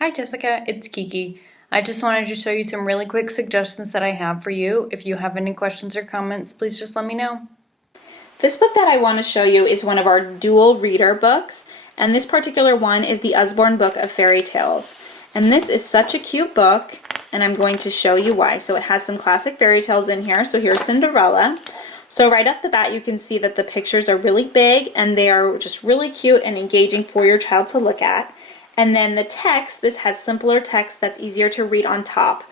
Hi Jessica, it's Kiki. I just wanted to show you some really quick suggestions that I have for you. If you have any questions or comments, please just let me know. This book that I want to show you is one of our dual reader books, and this particular one is the Usborne Book of Fairy Tales. And this is such a cute book, and I'm going to show you why. So it has some classic fairy tales in here. So here's Cinderella. So right off the bat you can see that the pictures are really big and they are just really cute and engaging for your child to look at. And then the text, this has simpler text that's easier to read on top,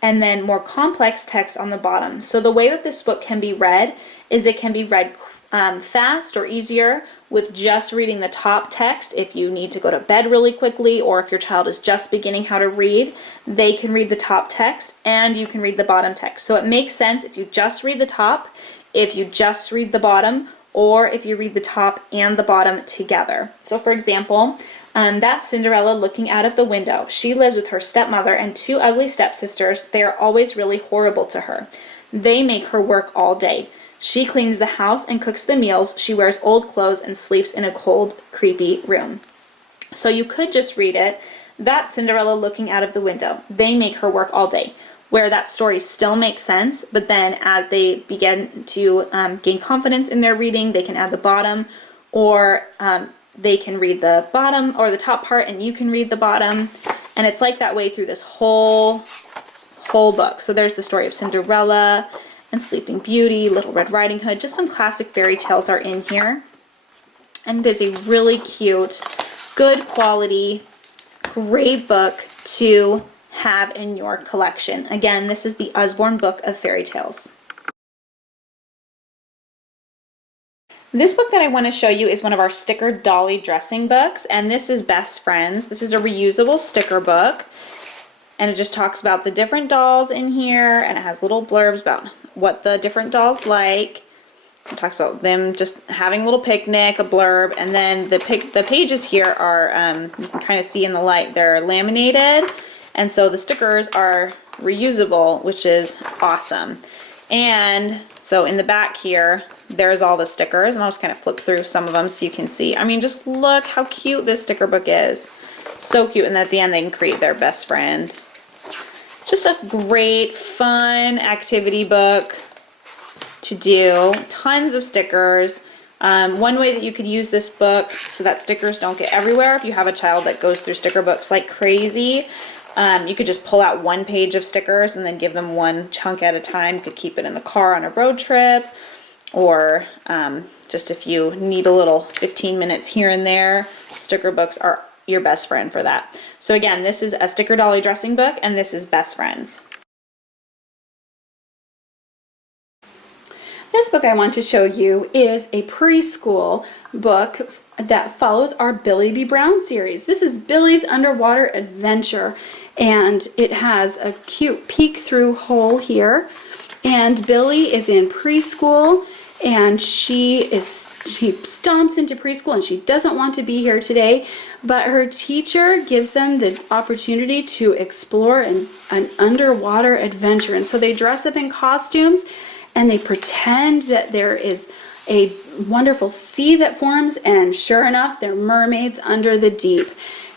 and then more complex text on the bottom. So the way that this book can be read is it can be read fast or easier with just reading the top text. If you need to go to bed really quickly, or if your child is just beginning how to read, they can read the top text and you can read the bottom text. So it makes sense if you just read the top, if you just read the bottom, or if you read the top and the bottom together. So for example, that's Cinderella looking out of the window. She lives with her stepmother and two ugly stepsisters. They are always really horrible to her. They make her work all day. She cleans the house and cooks the meals. She wears old clothes and sleeps in a cold, creepy room. So you could just read it, that's Cinderella looking out of the window. They make her work all day. Where that story still makes sense, but then as they begin to gain confidence in their reading, they can add the bottom, or they can read the bottom or the top part and you can read the bottom, and it's like that way through this whole book. So there's the story of Cinderella and Sleeping Beauty, Little Red Riding Hood, just some classic fairy tales are in here. And it is a really cute, good quality, great book to have in your collection. Again, this is the Usborne Book of Fairy Tales. This book that I want to show you is one of our sticker dolly dressing books, and this is Best Friends. This is a reusable sticker book, and it just talks about the different dolls in here, and it has little blurbs about what the different dolls like. It talks about them just having a little picnic, a blurb, and then the pages here are, you can kind of see in the light, they're laminated, and so the stickers are reusable, which is awesome. And so in the back here, there's all the stickers, and I'll just kind of flip through some of them so you can see. I mean, just look how cute this sticker book is. So cute, and then at the end they can create their best friend. Just a great, fun activity book to do. Tons of stickers. One way that you could use this book so that stickers don't get everywhere, if you have a child that goes through sticker books like crazy, you could just pull out one page of stickers and then give them one chunk at a time. You could keep it in the car on a road trip, or just if you need a little 15 minutes here and there, sticker books are your best friend for that. So again, this is a sticker dolly dressing book, and this is Best Friends. This book I want to show you is a preschool book that follows our Billy B. Brown series. This is Billy's Underwater Adventure, and it has a cute peek-through hole here. And Billy is in preschool, and she stomps into preschool, and she doesn't want to be here today, but her teacher gives them the opportunity to explore an underwater adventure. And so they dress up in costumes, and they pretend that there is a wonderful sea that forms, and sure enough, they're mermaids under the deep.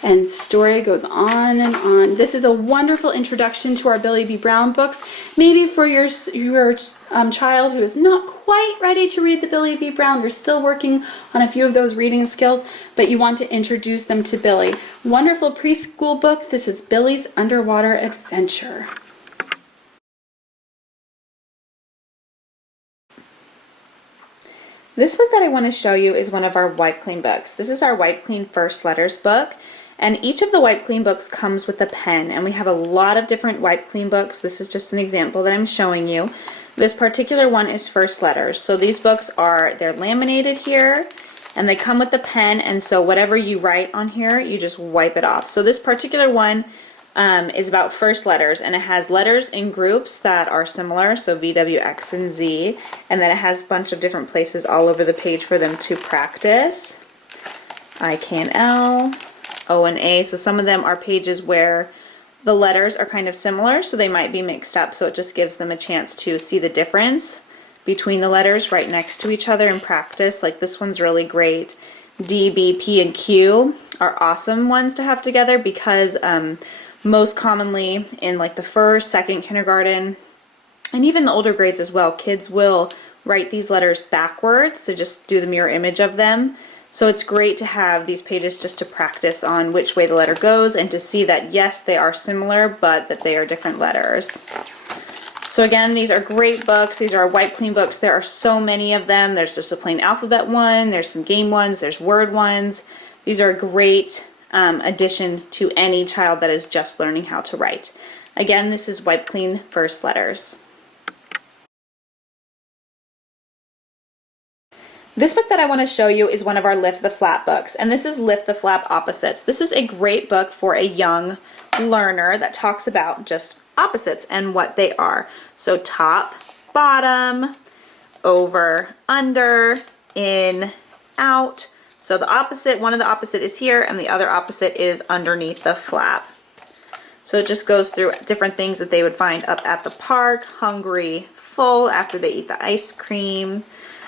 And the story goes on and on. This is a wonderful introduction to our Billy B. Brown books. Maybe for your child who is not quite ready to read the Billy B. Brown, you're still working on a few of those reading skills, but you want to introduce them to Billy. Wonderful preschool book. This is Billy's Underwater Adventure. This book that I want to show you is one of our Wipe Clean books. This is our Wipe Clean First Letters book, and each of the Wipe Clean books comes with a pen, and we have a lot of different Wipe Clean books. This is just an example that I'm showing you. This particular one is First Letters. So these books they're laminated here, and they come with the pen, and so whatever you write on here, you just wipe it off. So this particular one is about first letters, and it has letters in groups that are similar, so V, W, X, and Z, and then it has a bunch of different places all over the page for them to practice. I, K, and L, O, and A, so some of them are pages where the letters are kind of similar, so they might be mixed up, so it just gives them a chance to see the difference between the letters right next to each other and practice. Like this one's really great. D, B, P, and Q are awesome ones to have together because most commonly in like the first, second kindergarten, and even the older grades as well, kids will write these letters backwards to just do the mirror image of them. So it's great to have these pages just to practice on which way the letter goes and to see that yes, they are similar, but that they are different letters. So again, these are great books. These are wipe clean books. There are so many of them. There's just a plain alphabet one, there's some game ones, there's word ones. These are a great addition to any child that is just learning how to write. Again, this is wipe clean first letters. This book that I want to show you is one of our Lift the Flap books, and this is Lift the Flap Opposites. This is a great book for a young learner that talks about just opposites and what they are. So top, bottom, over, under, in, out. So the opposite, one of the opposite is here, and the other opposite is underneath the flap. So it just goes through different things that they would find up at the park, hungry, full after they eat the ice cream.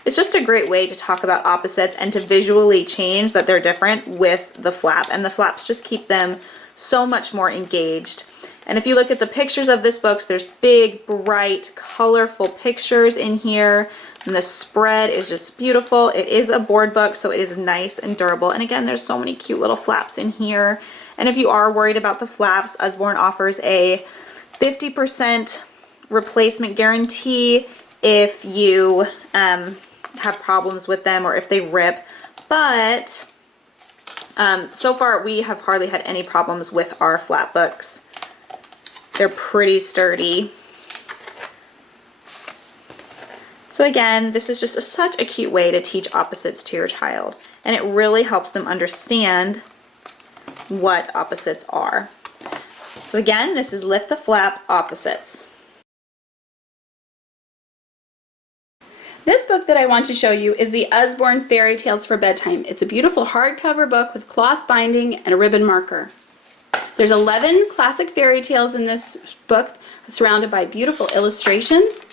It's just a great way to talk about opposites and to visually change that they're different with the flap. And the flaps just keep them so much more engaged. And if you look at the pictures of this book, there's big, bright, colorful pictures in here. And the spread is just beautiful. It is a board book, so it is nice and durable. And again, there's so many cute little flaps in here. And if you are worried about the flaps, Usborne offers a 50% replacement guarantee if you have problems with them or if they rip, but so far we have hardly had any problems with our flap books. They're pretty sturdy. So again, this is just such a cute way to teach opposites to your child, and it really helps them understand what opposites are. So again, this is Lift the Flap Opposites. This book that I want to show you is the Usborne Fairy Tales for Bedtime. It's a beautiful hardcover book with cloth binding and a ribbon marker. There's 11 classic fairy tales in this book, surrounded by beautiful illustrations.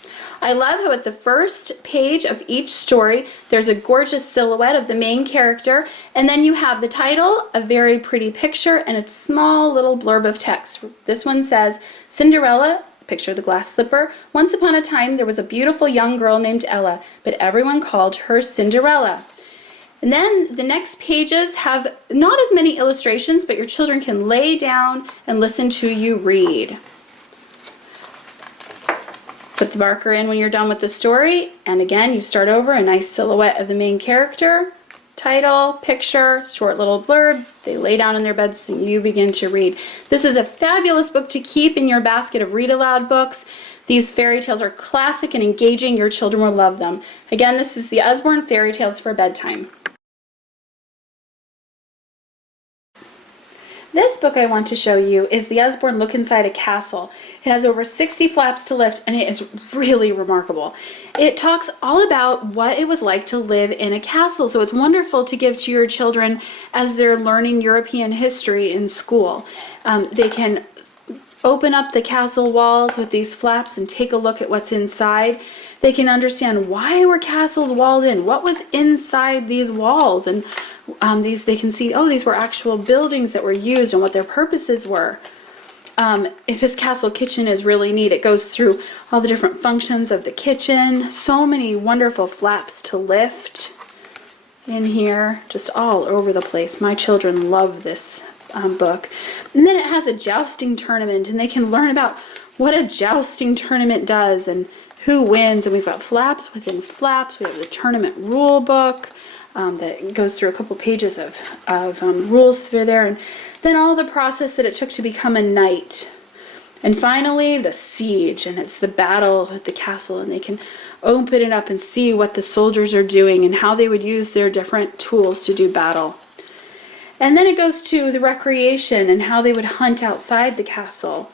I love how at the first page of each story, there's a gorgeous silhouette of the main character, and then you have the title, a very pretty picture, and a small little blurb of text. This one says, Cinderella, picture the glass slipper. Once upon a time, there was a beautiful young girl named Ella, but everyone called her Cinderella. And then the next pages have not as many illustrations, but your children can lay down and listen to you read. Put the marker in when you're done with the story, and again, you start over, a nice silhouette of the main character, title, picture, short little blurb. They lay down in their beds and you begin to read. This is a fabulous book to keep in your basket of read aloud books. These fairy tales are classic and engaging. Your children will love them. Again, this is the Usborne Fairy Tales for Bedtime. This book I want to show you is the Usborne Look Inside a Castle. It has over 60 flaps to lift, and it is really remarkable. It talks all about what it was like to live in a castle, so it's wonderful to give to your children as they're learning European history in school. They can open up the castle walls with these flaps and take a look at what's inside. They can understand why were castles walled in, what was inside these walls, and they can see, oh, these were actual buildings that were used and what their purposes were. If his castle kitchen is really neat, it goes through all the different functions of the kitchen. So many wonderful flaps to lift in here, just all over the place. My children love this book. And then it has a jousting tournament, and they can learn about what a jousting tournament does and who wins. And we've got flaps within flaps. We have the tournament rule book. That goes through a couple pages of rules through there, and then all the process that it took to become a knight. And finally, the siege, and it's the battle at the castle, and they can open it up and see what the soldiers are doing and how they would use their different tools to do battle. And then it goes to the recreation and how they would hunt outside the castle.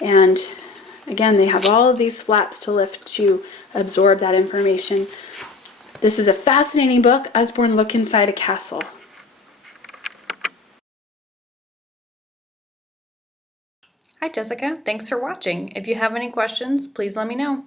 And again, they have all of these flaps to lift to absorb that information. This is a fascinating book, Usborne Look Inside a Castle. Hi Jessica, thanks for watching. If you have any questions, please let me know.